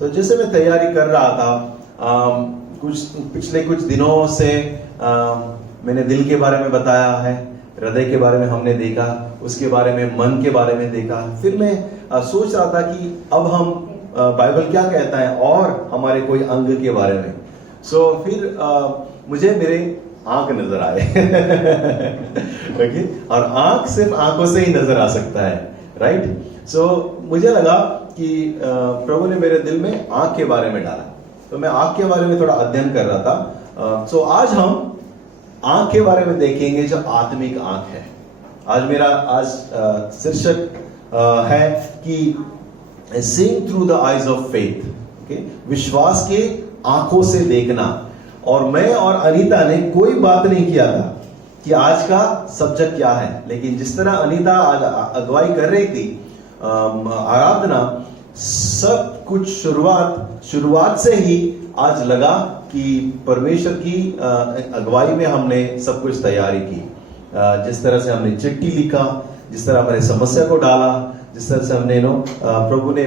तो जैसे मैं तैयारी कर रहा था, पिछले कुछ दिनों से मैंने दिल के बारे में बताया है, हृदय के बारे में हमने देखा, उसके बारे में मन के बारे में देखा। फिर मैं सोच रहा था कि अब हम बाइबल क्या कहता है और हमारे कोई अंग के बारे में। फिर मुझे मेरे आंख नजर आए ओके, और आंख सिर्फ आंखों से ही नजर आ सकता है, राइट। मुझे लगा कि प्रभु ने मेरे दिल में आंख के बारे में डाला, तो मैं आंख के बारे में थोड़ा अध्ययन कर रहा था। आज हम आंख के बारे में देखेंगे जो आत्मिक आंख है। आज मेरा शीर्षक है कि seeing through the eyes of faith, विश्वास के आंखों से देखना। और मैं और अनीता ने कोई बात नहीं किया था कि आज का सब्जेक्ट क्या है, लेकिन जिस तरह अनीता आज अगुवाई कर रही थी आराधना, सब कुछ शुरुआत से ही आज लगा कि परमेश्वर की अगुवाई में हमने सब कुछ तैयारी की। जिस तरह से हमने चिट्ठी लिखा, जिस तरह हमारे समस्या को डाला, जिस तरह से हमने प्रभु ने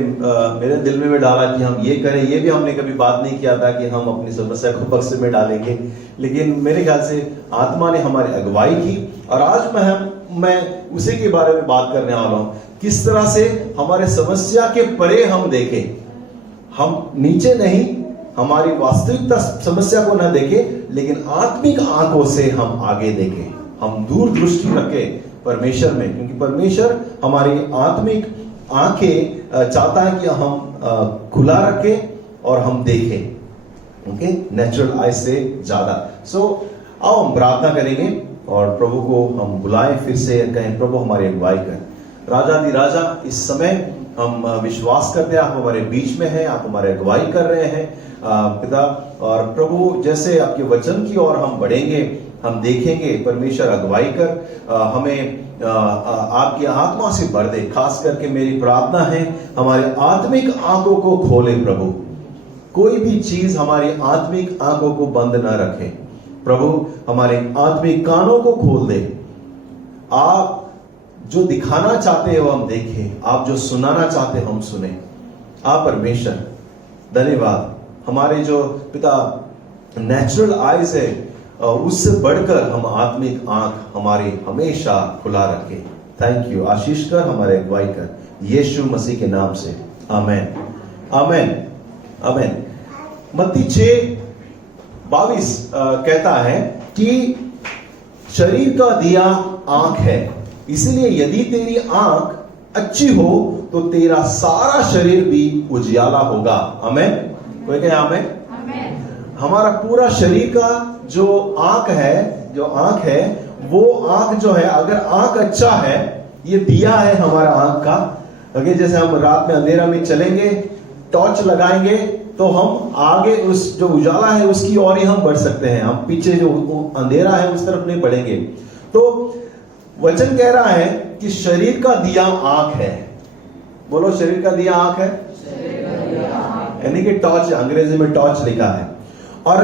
मेरे दिल में डाला कि हम ये करें, ये भी हमने कभी बात नहीं किया था कि हम अपनी समस्या को बक्स में डालेंगे, लेकिन मेरे ख्याल से आत्मा ने हमारी अगुवाई की। और आज मैं उसी के बारे में बात करने वाला हूं, किस तरह से हमारे समस्या के परे हम देखें, हम नीचे नहीं, हमारी वास्तविकता समस्या को न देखें, लेकिन आत्मिक आंखों से हम आगे देखें, हम दूर दृष्टि रखें परमेश्वर में, क्योंकि परमेश्वर हमारी आत्मिक आंखें चाहता है कि हम खुला रखें और हम देखें, ओके, नेचुरल आई से ज्यादा। आओ हम प्रार्थना करेंगे और प्रभु को हम बुलाएं, फिर से कहें प्रभु हमारी अगुवाई कर। राजा दी राजा, इस समय हम विश्वास करते हैं आप हमारे बीच में हैं, आप हमारे अगुवाई कर रहे हैं पिता। और प्रभु जैसे आपके वचन की ओर हम बढ़ेंगे, हम देखेंगे, परमेश्वर अगुवाई कर हमें आपकी आत्मा से भर दे। खास करके मेरी प्रार्थना है हमारे आत्मिक आंखों को खोले प्रभु, कोई भी चीज हमारी आत्मिक आंखों को बंद ना रखे प्रभु, हमारे आत्मिक कानों को खोल दे। आप जो दिखाना चाहते हो हम देखें, आप जो सुनाना चाहते हो हम सुने। आप परमेश्वर धन्यवाद, हमारे जो पिता नेचुरल आईज है उससे बढ़कर हम आत्मिक आंख हमारी हमेशा खुला रखें। थैंक यू, आशीष कर, हमारे अगुवाई कर, यीशु मसीह के नाम से, आमेन आमेन आमेन। मत्ती 6:22 कहता है कि शरीर का दिया आंख है, इसलिए यदि तेरी आंख अच्छी हो तो तेरा सारा शरीर भी उजियाला होगा। आमेन, कोई कहे आमेन। हमारा पूरा शरीर का जो आंख है वो आंख जो है, अगर आंख अच्छा है, ये दिया है हमारा आंख का। अगर जैसे हम रात में अंधेरा में चलेंगे, टॉर्च लगाएंगे तो हम आगे उस जो उजाला है उसकी ओर ही हम बढ़ सकते हैं, हम पीछे जो अंधेरा है उस तरफ नहीं बढ़ेंगे। तो वचन कह रहा है कि शरीर का दिया आंख है। बोलो, शरीर का दिया आंख है, यानी कि टॉर्च, अंग्रेजी में टॉर्च लिखा है। और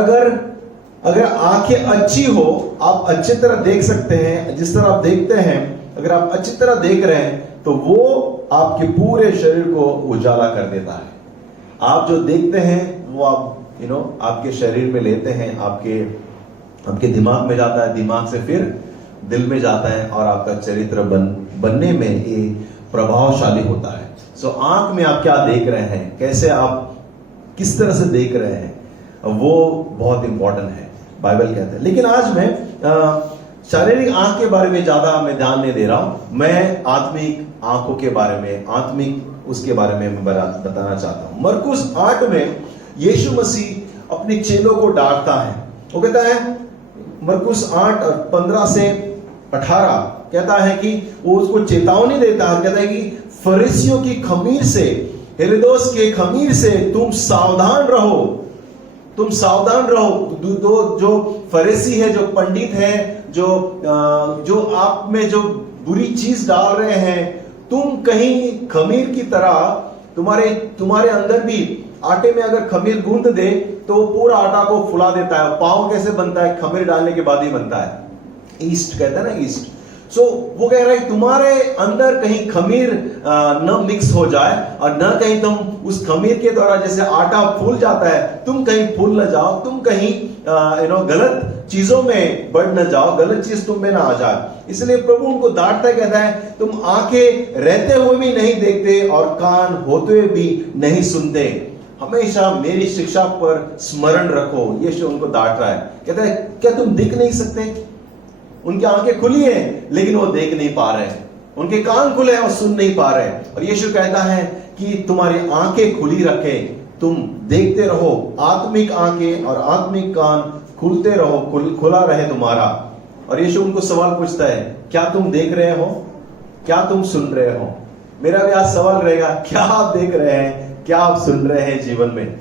अगर आंखें अच्छी हो, आप अच्छी तरह देख सकते हैं, जिस तरह आप देखते हैं, अगर आप अच्छी तरह देख रहे हैं तो वो आपके पूरे शरीर को उजाला कर देता है। आप जो देखते हैं वो आप आपके शरीर में लेते हैं, आपके दिमाग में जाता है, दिमाग से फिर दिल में जाता है और आपका चरित्र बनने में ये प्रभावशाली होता है। आंख में आप क्या देख रहे हैं, कैसे आप किस तरह से देख रहे हैं, वो बहुत इंपॉर्टेंट है, बाइबल कहते हैं। लेकिन आज मैं शारीरिक आंख के बारे में ज्यादा मैं ध्यान नहीं दे रहा हूं, मैं आत्मिक आंखों के बारे में, आत्मिक उसके बारे में मैं बताना चाहता हूं। मरकुस 8 में यीशु मसीह अपने चेलों को डांटता है। वो कहता है, मरकुस 8:15 से 18 कहता है कि वो उसको चेतावनी देता है, कहता है कि फरीसियों की खमीर से, हेरोदेस के खमीर से तुम सावधान रहो, तुम सावधान रहो। जो फरीसी है, जो पंडित है, जो आप में जो बुरी चीज डाल रहे हैं, तुम कहीं खमीर की तरह, तुम्हारे अंदर भी आटे में अगर खमीर गूंद दे तो पूरा आटा को फुला देता है। पाव कैसे बनता है? खमीर डालने के बाद ही बनता है। ईस्ट कहता है ना, ईस्ट। सो वो कह रहा है तुम्हारे अंदर कहीं खमीर न मिक्स हो जाए और न कहीं तुम उस खमीर के द्वारा जैसे आटा फूल जाता है, तुम कहीं फूल न जाओ, तुम कहीं गलत चीजों में बढ़ न जाओ, गलत चीज तुम में ना आ जाए। इसलिए प्रभु उनको डांटता कहता है तुम आंखें रहते हुए भी नहीं देखते और कान होते हुए भी नहीं सुनते, हमेशा मेरी शिक्षा पर स्मरण रखो। यीशु उनको डांट रहा है, कहता है क्या तुम दिख नहीं सकते? उनकी आंखें खुली हैं लेकिन वो देख नहीं पा रहे हैं, उनके कान खुले हैं और सुन नहीं पा रहे हैं। और यीशु कहता है कि तुम्हारी आंखें खुली रखे, तुम देखते रहो, आत्मिक आंखें और आत्मिक कान खुलते रहो, खुला रहे तुम्हारा। और यीशु उनको सवाल पूछता है क्या तुम देख रहे हो, क्या तुम सुन रहे हो? मेरा भी आज सवाल रहेगा, क्या आप देख रहे हैं, क्या आप सुन रहे हैं जीवन में?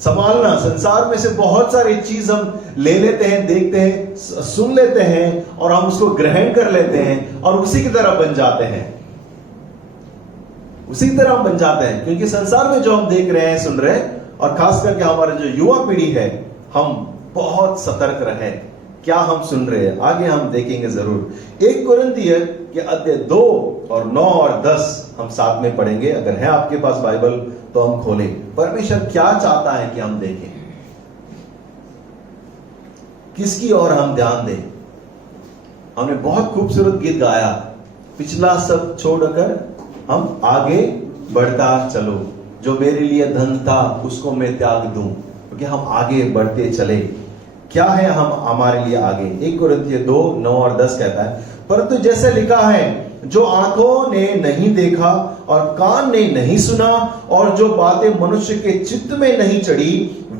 संभालना, संसार में से बहुत सारी चीज हम ले लेते हैं, देखते हैं, सुन लेते हैं और हम उसको ग्रहण कर लेते हैं और उसी की तरह बन जाते हैं, उसी की तरह हम बन जाते हैं। क्योंकि संसार में जो हम देख रहे हैं, सुन रहे हैं, और खास करके हमारे जो युवा पीढ़ी है, हम बहुत सतर्क रहे क्या हम सुन रहे हैं। आगे हम देखेंगे जरूर। 1 कुरिन्थियर के अध्याय 2 और 9 और 10 हम साथ में पढ़ेंगे। अगर है आपके पास बाइबल तो हम खोलें। परमेश्वर क्या चाहता है कि हम देखें, किसकी ओर हम ध्यान दें। हमने बहुत खूबसूरत गीत गाया, पिछला सब छोड़कर हम आगे बढ़ता चलो, जो मेरे लिए धन था उसको मैं त्याग दूं, क्योंकि हम आगे बढ़ते चले। क्या है हम हमारे लिए आगे? 1 कुरिन्थियर 2 9 और 10 कहता है, परंतु जैसे लिखा है, जो आंखों ने नहीं देखा और कान ने नहीं सुना और जो बातें मनुष्य के चित्त में नहीं चढ़ी,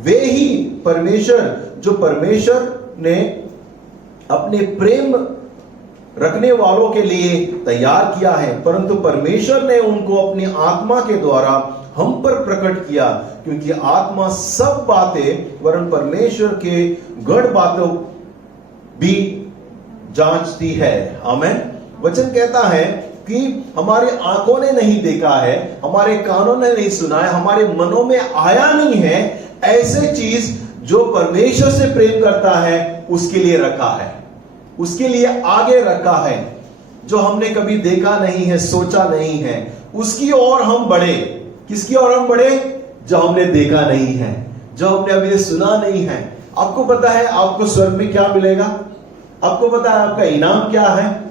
वे ही परमेश्वर, जो परमेश्वर ने अपने प्रेम रखने वालों के लिए तैयार किया है। परंतु परमेश्वर ने उनको अपनी आत्मा के द्वारा हम पर प्रकट किया, क्योंकि आत्मा सब बातें वरन परमेश्वर के गढ़ बातों भी जांचती है। आमीन। वचन कहता है कि हमारी आंखों ने नहीं देखा है, हमारे कानों ने नहीं सुना है, हमारे मनों में आया नहीं है ऐसे चीज जो परमेश्वर से प्रेम करता है उसके लिए रखा है, उसके लिए आगे रखा है, जो हमने कभी देखा नहीं है, सोचा नहीं है, उसकी ओर हम बढ़े। किसकी ओर हम बढ़े? जो हमने देखा नहीं है, जो हमने अभी सुना नहीं है। आपको पता है आपको स्वर्ग में क्या मिलेगा? आपको पता है आपका इनाम क्या है?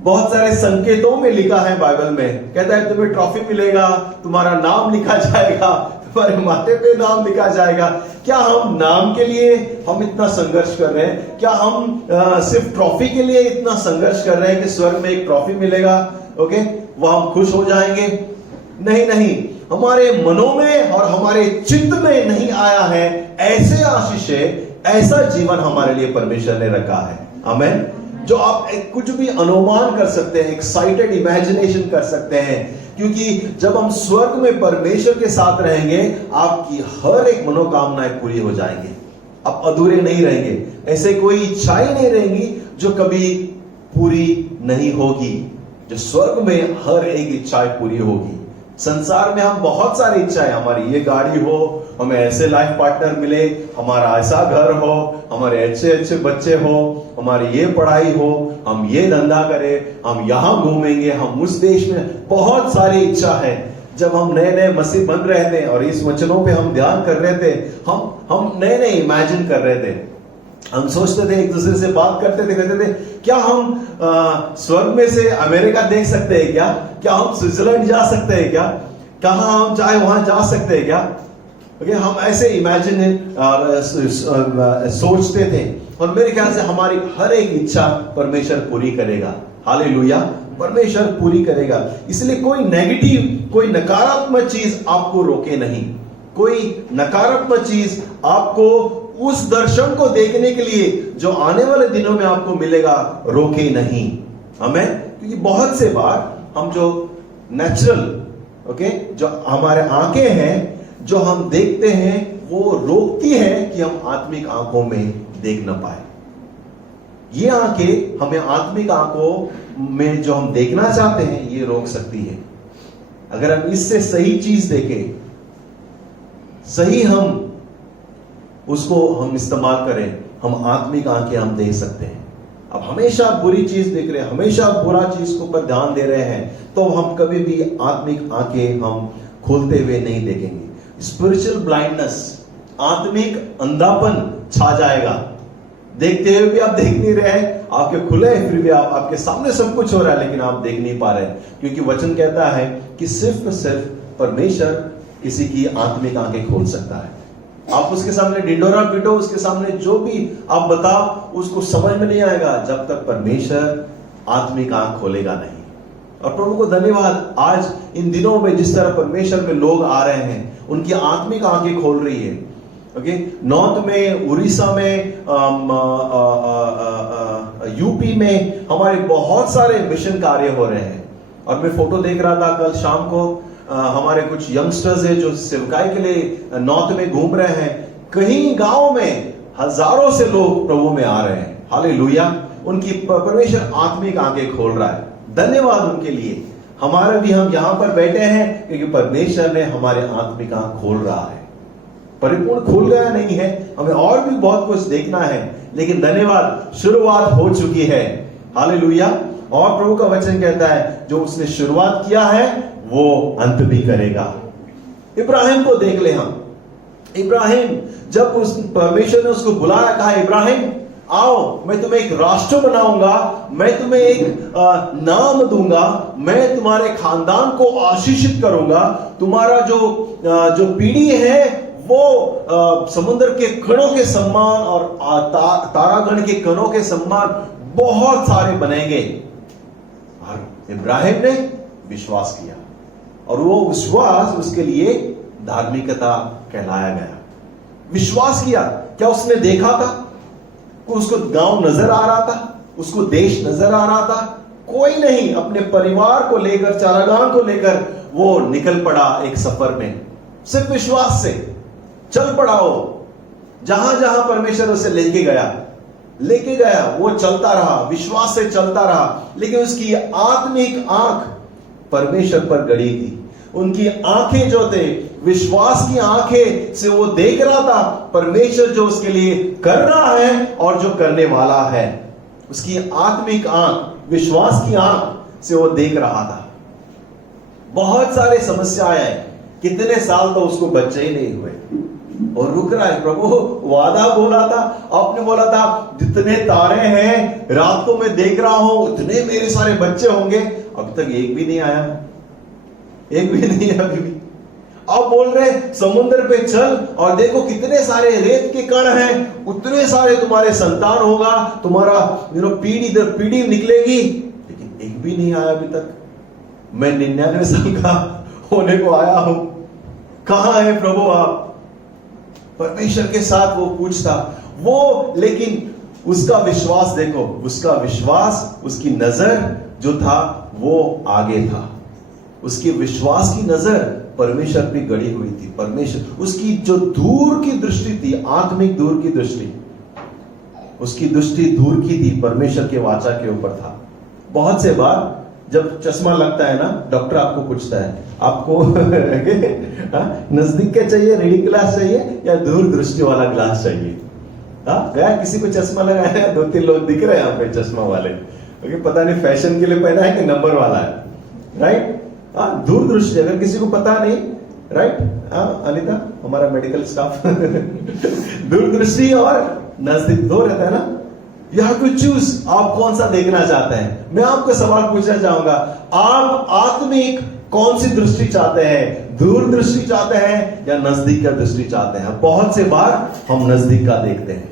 बहुत सारे संकेतों में लिखा है बाइबल में, कहता है तुम्हें ट्रॉफी मिलेगा, तुम्हारा नाम लिखा जाएगा, तुम्हारे माथे पे नाम लिखा जाएगा। क्या हम नाम के लिए हम इतना संघर्ष कर रहे हैं? क्या हम सिर्फ ट्रॉफी के लिए इतना संघर्ष कर रहे हैं कि स्वर्ग में एक ट्रॉफी मिलेगा, ओके, वह हम खुश हो जाएंगे? नहीं नहीं, हमारे मनों में और हमारे चित्त में नहीं आया है ऐसे आशीष, ऐसा जीवन हमारे लिए परमेश्वर ने रखा है। आमीन। जो आप कुछ भी अनुमान कर सकते हैं, एक्साइटेड इमेजिनेशन कर सकते हैं, क्योंकि जब हम स्वर्ग में परमेश्वर के साथ रहेंगे, आपकी हर एक मनोकामनाएं पूरी हो जाएंगी, आप अधूरे नहीं रहेंगे। ऐसे कोई इच्छाएं नहीं रहेंगी जो कभी पूरी नहीं होगी। जो स्वर्ग में हर एक इच्छा पूरी होगी। संसार में हम बहुत सारी इच्छाएं, हमारी ये गाड़ी हो, हमें ऐसे लाइफ पार्टनर मिले, हमारा ऐसा घर हो, हमारे अच्छे अच्छे बच्चे हो, हमारी ये पढ़ाई हो, हम ये धंधा करें, हम यहां घूमेंगे, हम उस देश में, बहुत सारी इच्छा है। जब हम नए नए मसीह बन रहे थे और इस वचनों पे हम ध्यान कर रहे थे, हम नए नए इमेजिन कर रहे थे, हम सोचते थे, एक दूसरे से बात करते थे, कहते थे क्या हम स्वर्ग में से अमेरिका देख सकते हैं क्या हम स्विट्जरलैंड जा सकते हैं क्या, कहां हम चाहे वहां जा सकते हैं क्या? ओके, हम ऐसे इमेजिन सोचते थे। और मेरे ख्याल से हमारी हर एक इच्छा परमेश्वर पूरी करेगा। हालेलुया, परमेश्वर पूरी करेगा। इसलिए कोई नेगेटिव, कोई नकारात्मक चीज आपको रोके नहीं, कोई नकारात्मक चीज आपको उस दर्शन को देखने के लिए जो आने वाले दिनों में आपको मिलेगा रोके नहीं। हमें, क्योंकि बहुत से बार हम जो नेचुरल, ओके, जो हमारे आंखें हैं, जो हम देखते हैं, वो रोकती है कि हम आत्मिक आंखों में देख ना पाए। ये आंखें हमें आत्मिक आंखों में जो हम देखना चाहते हैं, ये रोक सकती है। अगर हम इससे सही चीज देखें, सही हम उसको हम इस्तेमाल करें, हम आत्मिक आंखें हम देख सकते हैं। अब हमेशा बुरी चीज देख रहे हैं, हमेशा बुरा चीज के ऊपर ध्यान दे रहे हैं, तो हम कभी भी आत्मिक आंखें हम खोलते हुए नहीं देखेंगे। स्पिरिचुअल ब्लाइंडनेस, आत्मिक अंधापन छा जाएगा। देखते हुए भी आप देख नहीं रहे, आपके खुले हैं फिर भी आपके सामने सब कुछ हो रहा है, लेकिन आप देख नहीं पा रहे, क्योंकि वचन कहता है कि सिर्फ परमेश्वर किसी की आत्मिक आंखें खोल सकता है। आप उसके सामने डिंडोरा पीटो, उसके सामने जो भी आप बताओ, उसको समझ में नहीं आएगा जब तक परमेश्वर आत्मिक आंख खोलेगा नहीं। और प्रभु को धन्यवाद, आज इन दिनों में जिस तरह परमेश्वर में लोग आ रहे हैं, उनकी आत्मिक आंखें खोल रही है। ओके, नॉर्थ में, उड़ीसा में, यूपी में हमारे बहुत सारे मिशन कार्य हो रहे हैं। और मैं फोटो देख रहा था कल शाम को, हमारे कुछ यंगस्टर्स हैं जो सेवकाई के लिए नॉर्थ में घूम रहे हैं। कहीं गांव में हजारों से लोग प्रभु में आ रहे हैं। हालेलुया, उनकी परमेश्वर आत्मिक आंखें खोल रहा है। धन्यवाद उनके लिए। हमारे भी, हम यहां पर बैठे हैं क्योंकि परमेश्वर ने हमारे आत्मिक आंख खोल रहा है। परिपूर्ण खुल गया नहीं है, हमें और भी बहुत कुछ देखना है, लेकिन धन्यवाद, शुरुआत हो चुकी है। हालेलुया। और प्रभु का वचन कहता है जो उसने शुरुआत किया है वो अंत भी करेगा। इब्राहिम को देख ले हम। इब्राहिम, जब उस परमेश्वर ने उसको बुलाया, कहा इब्राहिम आओ, मैं तुम्हें एक राष्ट्र बनाऊंगा, मैं तुम्हें एक नाम दूंगा, मैं तुम्हारे खानदान को आशीषित करूंगा, तुम्हारा जो पीढ़ी है वो समुद्र के कणों के सम्मान और तारागण के कणों के सम्मान बहुत सारे बनेंगे। और इब्राहिम ने विश्वास किया, और वो विश्वास उसके लिए धार्मिकता कहलाया गया। विश्वास किया। क्या उसने देखा था? उसको गांव नजर आ रहा था, उसको देश नजर आ रहा था? कोई नहीं। अपने परिवार को लेकर, चारागाह को लेकर वो निकल पड़ा एक सफर में, सिर्फ विश्वास से चल पड़ा। वो जहां जहां परमेश्वर उसे लेके गया वो चलता रहा, विश्वास से चलता रहा। लेकिन उसकी आत्मिक आंख परमेश्वर पर गड़ी थी। उनकी आंखें जो थे, विश्वास की आंखें से वो देख रहा था परमेश्वर जो उसके लिए कर रहा है और जो करने वाला है। उसकी आत्मिक आंख, विश्वास की आंख से वो देख रहा था। बहुत सारे समस्याएं, कितने साल तो उसको बच्चे ही नहीं हुए, और रुक रहा है। प्रभु वादा बोला था, आपने बोला था जितने तारे हैं रात को मैं देख रहा हूं उतने मेरे सारे बच्चे होंगे। अब तक एक भी नहीं आया, एक भी नहीं है अभी भी। आप बोल रहे समुद्र पे चल और देखो कितने सारे रेत के कण हैं, उतने सारे तुम्हारे संतान होगा, तुम्हारा पीढ़ी दर पीढ़ी निकलेगी, लेकिन एक भी नहीं आया अभी तक। मैं 99 साल का होने को आया हूं, कहां है प्रभु आप? परमेश्वर के साथ वो पूछता वो, लेकिन उसका विश्वास देखो, उसका विश्वास, उसकी नजर जो था वो आगे था। उसकी विश्वास की नजर परमेश्वर पे गड़ी हुई थी। परमेश्वर, उसकी जो दूर की दृष्टि थी, आत्मिक दूर की दृष्टि, उसकी दृष्टि दूर की थी, परमेश्वर के वाचा के ऊपर था। बहुत से बार जब चश्मा लगता है ना, डॉक्टर आपको पूछता है आपको नजदीक के चाहिए, रीडिंग ग्लास चाहिए या दूर दृष्टि वाला ग्लास चाहिए? गया किसी को चश्मा लगाया है, 2-3 लोग दिख रहे हैं यहाँ पे चश्मा वाले, क्योंकि पता नहीं फैशन के लिए पहना है कि नंबर वाला है, राइट? दूर दृष्टि, अगर किसी को पता नहीं, राइट? अनिता, हमारा मेडिकल स्टाफ दूर दृष्टि और नजदीक दो रहता है ना। यू हैव टू चूज, आप कौन सा देखना चाहते हैं। मैं आपको सवाल पूछना चाहूंगा, आप आत्मिक कौन सी दृष्टि चाहते हैं? दूर दृष्टि चाहते हैं या नजदीक का दृष्टि चाहते हैं? बहुत से बार हम नजदीक का देखते हैं,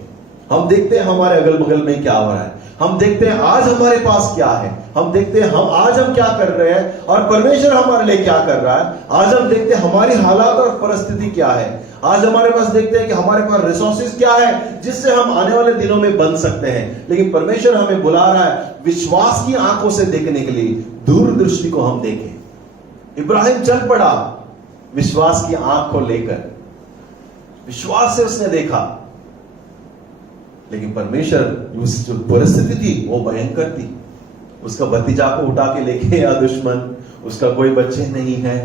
हम देखते हैं हमारे अगल बगल में क्या हो रहा है, हम देखते हैं आज हमारे पास क्या है, हम देखते हैं आज हम क्या कर रहे हैं और परमेश्वर हमारे लिए क्या कर रहा है। आज हम देखते हैं हमारी हालात और परिस्थिति क्या है। आज हमारे पास देखते हैं कि हमारे पास रिसोर्सेज क्या है जिससे हम आने वाले दिनों में बन सकते हैं। लेकिन परमेश्वर हमें बुला रहा है विश्वास की आंखों से देखने के लिए, दूर दृष्टि को हम देखें। इब्राहिम चल पड़ा विश्वास की आंख को लेकर, विश्वास से उसने देखा, लेकिन परमेश्वर, उस जो परिस्थिति थी वो भयंकर थी। उसका भतीजा को उठा के लेके या दुश्मन, उसका कोई बच्चे नहीं है,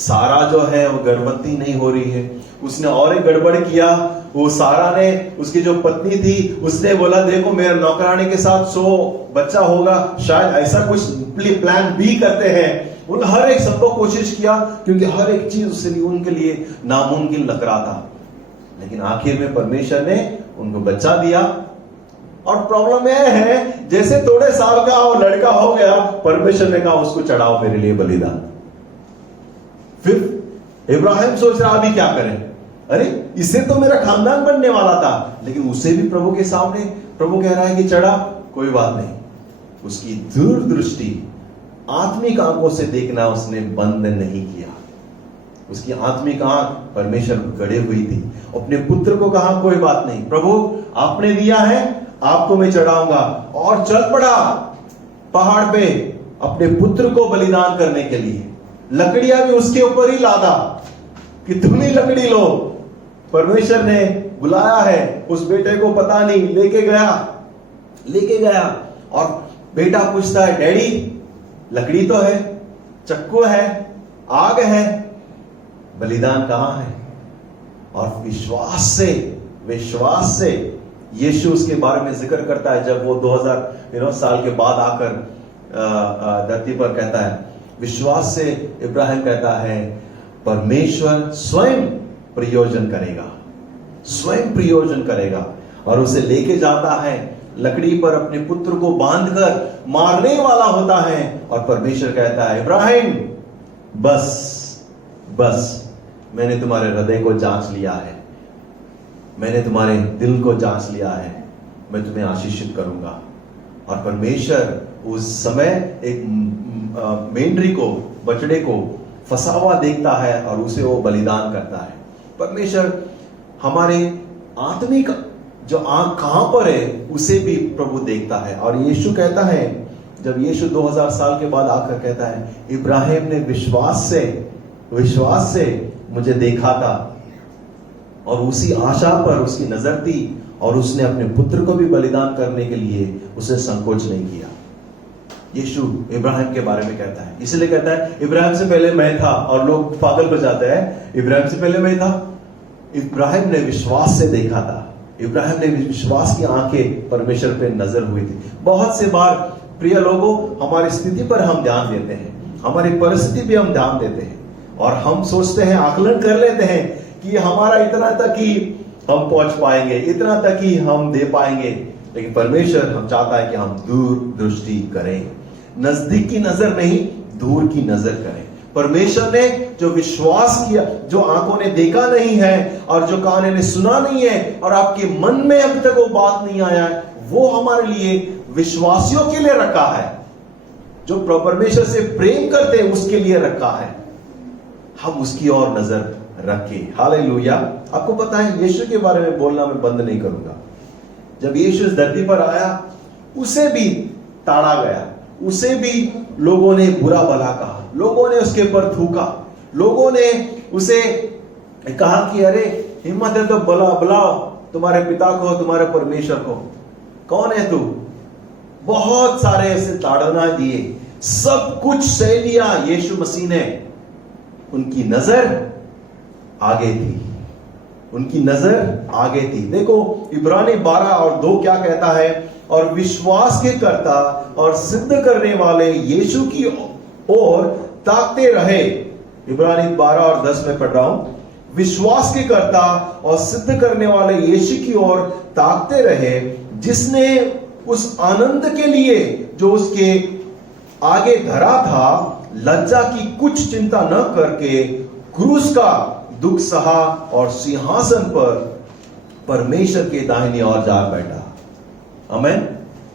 सारा जो है वो गर्भवती नहीं हो रही है। उसने और एक गड़बड़ किया, वो सारा ने, उसकी जो पत्नी थी, उसने बोला देखो मेरे नौकरानी के साथ 100 बच्चा होगा, शायद ऐसा कुछ प्लान बी करते हैं। उन हर एक संभव कोशिश किया, क्योंकि हर एक चीज उससे उनके लिए नामुमकिन लग रहा था। लेकिन आखिर में परमेश्वर ने उनको बच्चा दिया। और प्रॉब्लम यह है, जैसे थोड़े साल का वो लड़का हो गया, परमेश्वर ने कहा उसको चढ़ाओ मेरे लिए बलिदान। फिर इब्राहिम सोच रहा अभी क्या करें, अरे इससे तो मेरा खानदान बनने वाला था। लेकिन उसे भी प्रभु के सामने प्रभु कह रहा है कि चढ़ा, कोई बात नहीं। उसकी दूरदृष्टि, आत्मिक आंखों से देखना उसने बंद नहीं किया। उसकी आत्मिक आंख परमेश्वर को गड़े हुई थी। अपने पुत्र को कहा कोई बात नहीं प्रभु, आपने दिया है, आपको मैं चढ़ाऊंगा। और चल पड़ा पहाड़ पे अपने पुत्र को बलिदान करने के लिए। लकड़ियां भी उसके ऊपर ही लादा कि तुम ही लकड़ी लो। परमेश्वर ने बुलाया है, उस बेटे को पता नहीं, लेके गया। और बेटा पूछता है डैडी लकड़ी तो है, चक्कू है, आग है, बलिदान कहां है? और विश्वास से यीशु उसके बारे में जिक्र करता है। जब वो 2000 साल के बाद आकर धरती पर कहता है, विश्वास से इब्राहिम कहता है परमेश्वर स्वयं प्रयोजन करेगा। और उसे लेके जाता है, लकड़ी पर अपने पुत्र को बांधकर मारने वाला होता है। और परमेश्वर कहता है इब्राहिम बस मैंने तुम्हारे हृदय को जांच लिया है, मैंने तुम्हारे दिल को जांच लिया है, मैं तुम्हें आशीषित करूंगा। और परमेश्वर उस समय एक मेंढरी को, बछड़े को फंसा हुआ देखता है और उसे वो बलिदान करता है। परमेश्वर हमारे आत्मिक जो आंख कहां पर है उसे भी प्रभु देखता है। और यीशु कहता है, जब यीशु 2000 साल के बाद आकर कहता है इब्राहिम ने विश्वास से मुझे देखा था, और उसी आशा पर उसकी नजर थी, और उसने अपने पुत्र को भी बलिदान करने के लिए उसे संकोच नहीं किया। यीशु इब्राहिम के बारे में कहता है, इसलिए कहता है इब्राहिम से पहले मैं था। और लोग पागल बजाते हैं, इब्राहिम से पहले मैं था। इब्राहिम ने विश्वास से देखा था, इब्राहिम ने विश्वास की आंखें परमेश्वर पे नजर हुई थी। बहुत से बार प्रिय लोगों, हमारी स्थिति पर हम ध्यान देते हैं, हमारी परिस्थिति भी हम ध्यान देते हैं, और हम सोचते हैं, आकलन कर लेते हैं कि हमारा इतना तक ही हम पहुंच पाएंगे, इतना तक ही हम दे पाएंगे। लेकिन परमेश्वर हम चाहता है कि हम दूर दृष्टि करें, नजदीक की नजर नहीं, दूर की नजर करें। परमेश्वर ने जो विश्वास किया, जो आंखों ने देखा नहीं है और जो कानों ने सुना नहीं है और आपके मन में अभी तक वो बात नहीं आया है, वो हमारे लिए विश्वासियों के लिए रखा है। जो परमेश्वर से प्रेम करते हैं उसके लिए रखा है। हम उसकी ओर नजर रखें। हालेलुया। आपको पता है, यीशु के बारे में बोलना मैं बंद नहीं करूंगा। जब यीशु इस धरती पर आया, उसे भी ताड़ा गया, उसे भी लोगों ने बुरा भला कहा, लोगों ने उसके ऊपर थूका, लोगों ने उसे कहा कि अरे हिम्मत है तो बुलाओ तुम्हारे पिता को, तुम्हारे परमेश्वर को, कौन है तू? बहुत सारे ऐसे ताड़ना दिए, सब कुछ सह लिया यीशु मसीह ने। उनकी नजर आगे थी, उनकी नजर आगे थी। देखो इब्रानी 12 और 2 क्या कहता है? और विश्वास के कर्ता और सिद्ध करने वाले यीशु की ओर ताकते रहे। इब्रानी 12 और 10 में पढ़ रहा हूं, विश्वास के कर्ता और सिद्ध करने वाले यीशु की ओर ताकते रहे, जिसने उस आनंद के लिए जो उसके आगे धरा था, लज्जा की कुछ चिंता न करके क्रूस का दुख सहा और सिंहासन पर परमेश्वर के दाहिनी ओर जा बैठा। आमीन।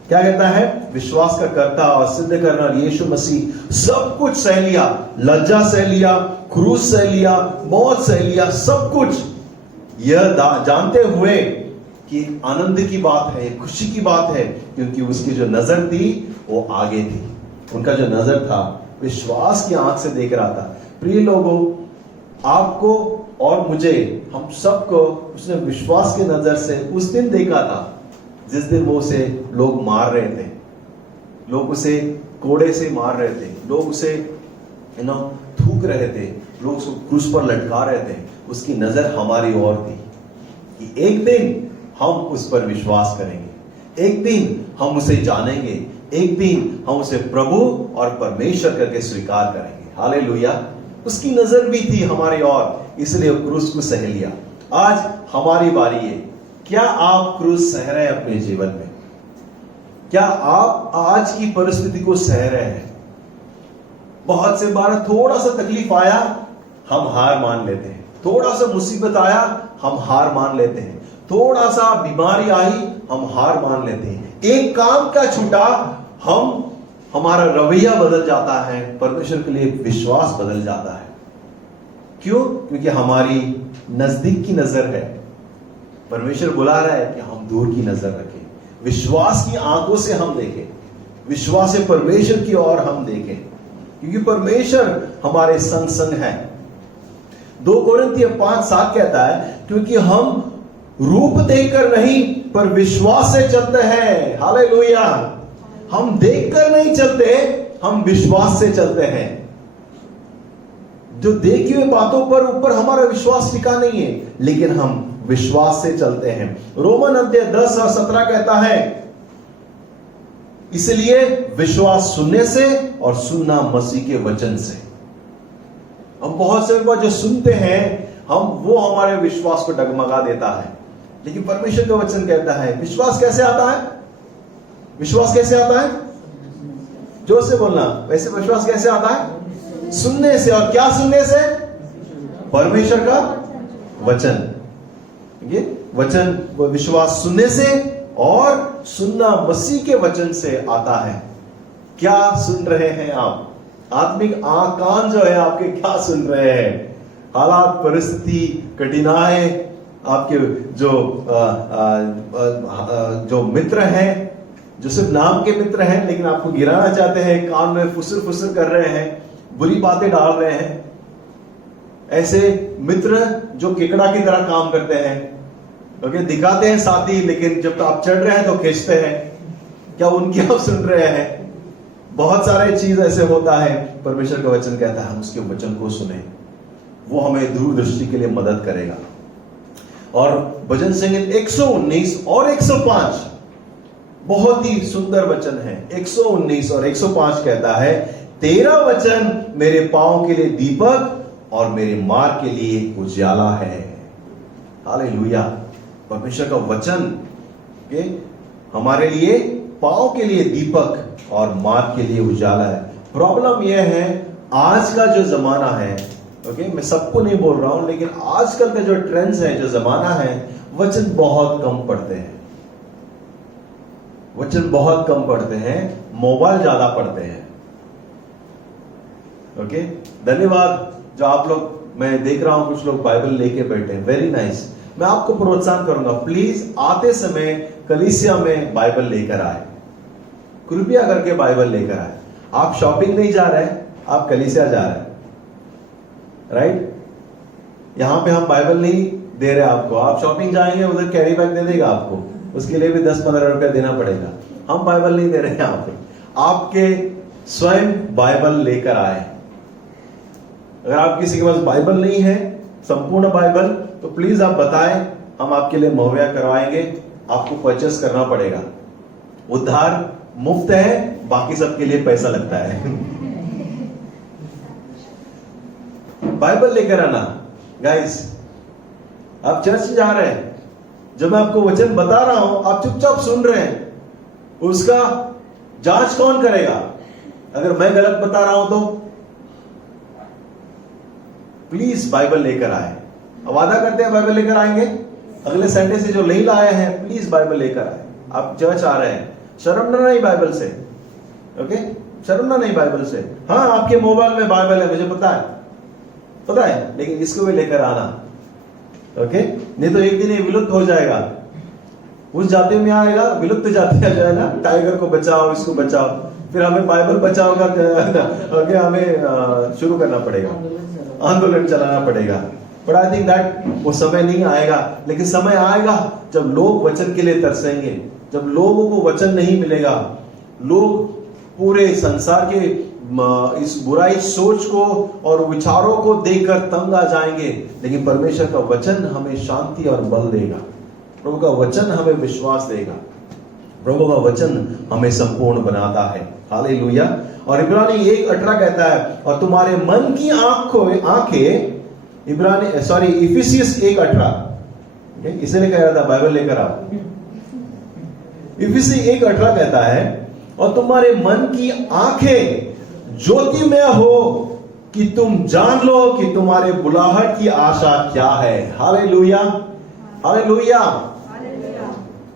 क्या कहता है? विश्वास का कर्ता और सिद्ध करना यीशु मसीह सब कुछ सह लिया, लज्जा सह लिया, क्रूस सह लिया, मौत सह लिया, सब कुछ, यह जानते हुए कि आनंद की बात है, खुशी की बात है, क्योंकि उसकी जो नजर थी वो आगे थी। उनका जो नजर था विश्वास की आंख से देख रहा था। प्रिय लोगों, आपको और मुझे, हम सबको उसने विश्वास की नजर से उस दिन देखा था जिस दिन वो उसे लोग मार रहे थे, लोग उसे कोड़े से मार रहे थे, लोग उसे थूक रहे थे, लोग उसको क्रूस पर लटका रहे थे, उसकी नजर हमारी ओर थी कि एक दिन हम उस पर विश्वास करेंगे, एक दिन हम उसे जानेंगे, एक दिन हम उसे प्रभु और परमेश्वर करके स्वीकार करेंगे। हालेलुया। उसकी नजर भी थी हमारी ओर, इसलिए क्रूस को सह लिया। आज हमारी बारी है। क्या आप क्रूस सह रहे हैं अपने जीवन में? क्या आप आज की परिस्थिति को सह रहे हैं? बहुत से बार थोड़ा सा तकलीफ आया, हम हार मान लेते हैं। थोड़ा सा मुसीबत आया, हम हार मान लेते हैं। थोड़ा सा बीमारी आई, हम हार मान लेते हैं। एक काम का छूटा, हमारा रवैया बदल जाता है, परमेश्वर के लिए विश्वास बदल जाता है। क्यों? क्योंकि हमारी नजदीक की नजर है। परमेश्वर बुला रहा है कि हम दूर की नजर रखें, विश्वास की आंखों से हम देखें, विश्वास से परमेश्वर की ओर हम देखें, क्योंकि परमेश्वर हमारे संग संग है। 2 कोरिन्थियर 5:7 कहता है, क्योंकि हम रूप देखकर नहीं पर विश्वास से चलते हैं। हालेलुया। हम देखकर नहीं चलते, हम विश्वास से चलते हैं। जो देखी हुई बातों पर ऊपर हमारा विश्वास टिका नहीं है, लेकिन हम विश्वास से चलते हैं। रोमन अध्याय 10 और 17 कहता है, इसलिए विश्वास सुनने से और सुनना मसीह के वचन से। हम बहुत से बार जो सुनते हैं, वो हमारे विश्वास को डगमगा देता है, लेकिन परमेश्वर का वचन कहता है विश्वास कैसे आता है? विश्वास कैसे आता है? जोर से बोलना। वैसे विश्वास कैसे आता है? सुनने से। और क्या सुनने से? परमेश्वर का वचन। ये वचन, वो विश्वास सुनने से और सुनना मसीह के वचन से आता है। क्या सुन रहे हैं आप? आत्मिक कान जो है आपके, क्या सुन रहे हैं? हालात, परिस्थिति, कठिनाई, आपके जो मित्र हैं, जो सिर्फ नाम के मित्र हैं लेकिन आपको गिराना चाहते हैं, कान में फुसर फुसर कर रहे हैं, बुरी बातें डाल रहे हैं, ऐसे मित्र जो केकड़ा की तरह काम करते हैं, ओके, दिखाते हैं साथी, लेकिन जब आप चढ़ रहे हैं तो खींचते हैं। क्या उनकी आप सुन रहे हैं? बहुत सारे चीज ऐसे होता है। परमेश्वर का वचन कहता है हम उसके वचन को सुने, वो हमें दूरदृष्टि के लिए मदद करेगा। और भजन संगीत 119 और 105 बहुत ही सुंदर वचन है। 119 और 105 कहता है, तेरा वचन मेरे पांव के लिए दीपक और मेरे मार्ग के लिए उजाला है। हालेलुया। परमेश्वर का वचन के हमारे लिए पांव के लिए दीपक और मार्ग के लिए उजाला है। प्रॉब्लम यह है, आज का जो जमाना है, ओके, मैं सबको नहीं बोल रहा हूं, लेकिन आजकल का जो ट्रेंड्स है, जो जमाना है, वचन बहुत कम पढ़ते हैं, वचन बहुत कम पढ़ते हैं, मोबाइल ज्यादा पढ़ते हैं। ओके, धन्यवाद जो आप लोग, मैं देख रहा हूं कुछ लोग बाइबल लेके बैठे हैं, वेरी नाइस। मैं आपको प्रोत्साहन करूंगा, प्लीज आते समय कलीसिया में बाइबल लेकर आए, कृपया करके बाइबल लेकर आए। आप शॉपिंग नहीं जा रहे, आप कलीसिया जा रहे हैं, राइट? यहां पे हम बाइबल नहीं दे रहे आपको, आप शॉपिंग जाएंगे, उधर कैरी बैग दे देगा आपको, उसके लिए भी 10-15 रुपया देना पड़ेगा। हम बाइबल नहीं दे रहे हैं यहां पे, आपके स्वयं बाइबल लेकर आए। अगर आप किसी के पास बाइबल नहीं है, संपूर्ण बाइबल, तो प्लीज आप बताएं, हम आपके लिए मुहैया करवाएंगे। आपको परचेस करना पड़ेगा, उद्धार मुफ्त है, बाकी सबके लिए पैसा लगता है। बाइबल लेकर आना गाइस। आप चर्च जा रहे हैं, जब मैं आपको वचन बता रहा हूं, आप चुपचाप सुन रहे हैं, उसका जांच कौन करेगा? अगर मैं गलत बता रहा हूं तो प्लीज बाइबल लेकर आए। वादा करते हैं बाइबल लेकर आएंगे। अगले संडे से जो नहीं लाए हैं, प्लीज बाइबल लेकर आए। आप चर्च आ रहे हैं, शर्मना नहीं बाइबल से, ओके, शर्मना नहीं बाइबल से। हाँ, आपके मोबाइल में बाइबल है, मुझे पता है, लेकिन इसको भी लेकर आना, ओके, नहीं तो एक दिन ये विलुप्त हो जाएगा। उस जाति में आएगा, विलुप्त जाति आ जाएगा, टाइगर को बचाओ, इसको बचाओ, फिर हमें बाइबल बचाओ का ओके, हमें शुरू करना पड़ेगा, आंदोलन चलाना पड़ेगा। बट आई थिंक दैट वो समय नहीं आएगा, लेकिन समय आएगा जब लोग वचन के लिए तरसेंगे, जब लोगों को वचन नहीं मिलेगा, लोग पूरे संसार के इस बुराई सोच को और विचारों को देखकर तंग आ जाएंगे, लेकिन परमेश्वर का वचन हमें शांति और बल देगा। प्रभु का वचन हमें विश्वास देगा। प्रभु का वचन हमें संपूर्ण बनाता है। हालेलुया। और इब्रानी 1:18 कहता है, और तुम्हारे मन की आंखें, इफिसियंस 1:18, इसीलिए कह रहा था बाइबल लेकर आओ। इफिसी 1:18 कहता है, और तुम्हारे मन की आंखें ज्योतिमय हो कि तुम जान लो कि तुम्हारे बुलाहट की आशा क्या है। Hallelujah, hallelujah.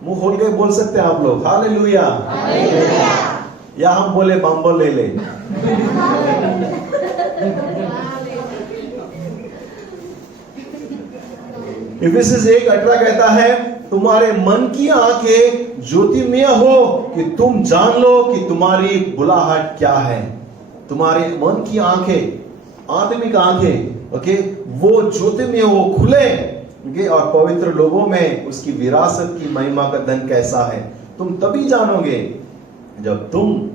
मुंह खोल के बोल सकते हैं आप लोग, हालेलुया। या हम बोले बम्बो ले ले। इफिसियंस 1:18 कहता है, तुम्हारे मन की आंखें ज्योतिमय हो कि तुम जान लो कि तुम्हारी बुलाहट क्या है। तुम्हारे मन की आंखें, आत्मिक आंखें, ओके, वो ज्योतिमय, वो खुले, ओके, और पवित्र लोगों में उसकी विरासत की महिमा का धन कैसा है। तुम तभी जानोगे जब तुम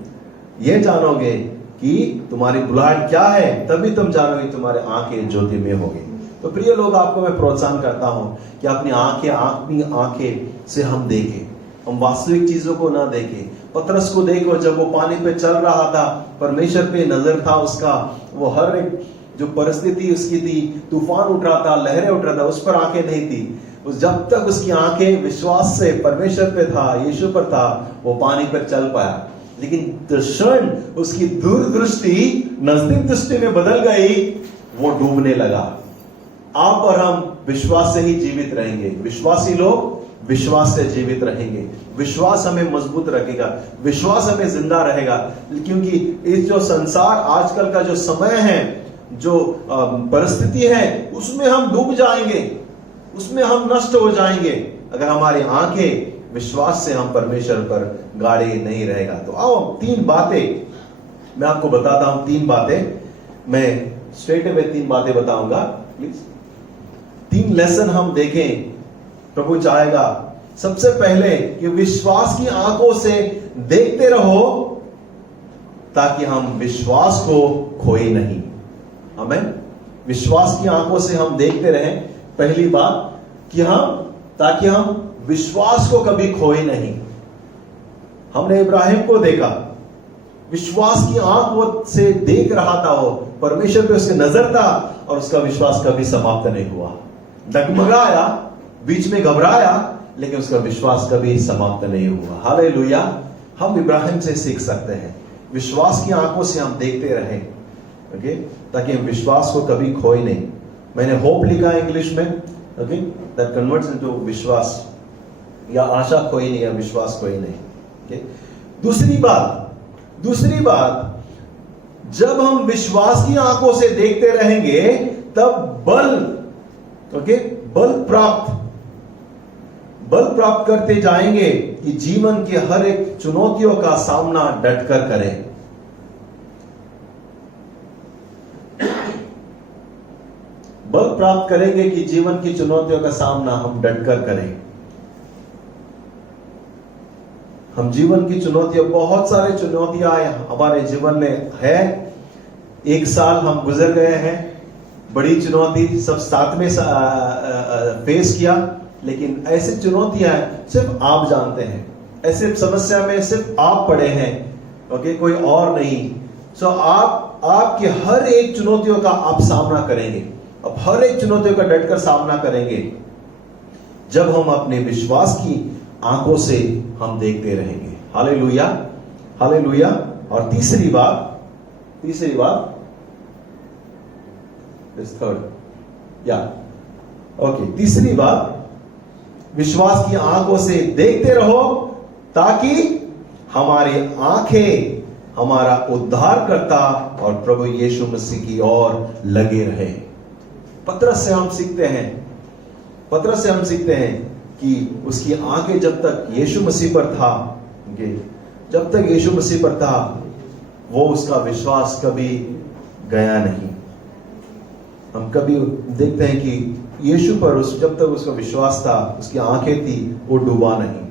ये जानोगे कि तुम्हारी बुलाहट क्या है, तभी तुम जानोगे तुम्हारे आंखें ज्योतिमय होगी। तो प्रिय लोग, आपको मैं प्रोत्साहन करता हूं कि अपनी आंखें से हम देखें, हम वास्तविक चीजों को ना देखें। पतरस को देखो, जब वो पानी पे चल रहा था, परमेश्वर पे नजर था उसका। वो हर एक जो परिस्थिति उसकी थी, तूफान उठ रहा था, लहरें उठ रहा था, उस पर आंखें नहीं थी। जब तक उसकी आंखें विश्वास से परमेश्वर पे था, यीशु पर था, वो पानी पर चल पाया। लेकिन क्षण उसकी दूरदृष्टि नजदीक दृष्टि में बदल गई, वो डूबने लगा। आप और हम विश्वास से ही जीवित रहेंगे। विश्वासी लोग विश्वास से जीवित रहेंगे। विश्वास हमें मजबूत रखेगा, विश्वास हमें जिंदा रहेगा। क्योंकि इस जो संसार आजकल का जो समय है, जो परिस्थिति है, उसमें हम डूब जाएंगे, उसमें हम नष्ट हो जाएंगे अगर हमारी आंखें विश्वास से हम परमेश्वर पर गाड़े नहीं रहेगा। तो आओ 3 बातें मैं आपको बताता हूं। 3 बातें मैं स्ट्रेट अवे 3 बातें बताऊंगा। प्लीज 3 लेसन हम देखें, प्रभु चाहेगा। सबसे पहले कि विश्वास की आंखों से देखते रहो ताकि हम विश्वास को खोए नहीं। आमीन। विश्वास की आंखों से हम देखते रहें। पहली बात कि ताकि हम विश्वास को कभी खोए नहीं। हमने इब्राहिम को देखा, विश्वास की आंख से देख रहा था, वो परमेश्वर पे उसकी नजर था और उसका विश्वास कभी समाप्त नहीं हुआ। डगमगाया, बीच में घबराया, लेकिन उसका विश्वास कभी समाप्त नहीं हुआ। हालेलुया। हम इब्राहिम से सीख सकते हैं, विश्वास की आंखों से हम देखते रहें, ओके, ताकि हम विश्वास को कभी खोए नहीं। मैंने होप लिखा है इंग्लिश में, ओके, दैट कन्वर्ट्स इनटू विश्वास, या आशा खोई नहीं या विश्वास खोई नहीं। ओके। दूसरी बात, जब हम विश्वास की आंखों से देखते रहेंगे तब बल प्राप्त करते जाएंगे कि जीवन के हर एक चुनौतियों का सामना डटकर करें। बल प्राप्त करेंगे कि जीवन की चुनौतियों का सामना हम डटकर करें। हम जीवन की चुनौतियां, बहुत सारे चुनौतियां हमारे जीवन में है। 1 साल हम गुजर गए हैं, बड़ी चुनौती सब साथ में फेस किया, लेकिन ऐसी चुनौतियां सिर्फ आप जानते हैं, ऐसे समस्या में सिर्फ आप पड़े हैं, ओके, कोई और नहीं। सो आपके हर एक चुनौतियों का आप सामना करेंगे। अब हर एक चुनौतियों का डटकर सामना करेंगे जब हम अपने विश्वास की आंखों से हम देखते रहेंगे। Hallelujah, hallelujah. और तीसरी बात, तीसरी बात, विश्वास की आंखों से देखते रहो ताकि हमारी आंखें हमारा उद्धारकर्ता और प्रभु यीशु मसीह की ओर लगे रहे। पतरस से हम सीखते हैं कि उसकी आंखें जब तक यीशु मसीह पर था, जब तक यीशु मसीह पर था, वो उसका विश्वास कभी गया नहीं। हम कभी देखते हैं कि यीशु पर जब तक उसका विश्वास था, उसकी आंखें थी, वो डूबा नहीं।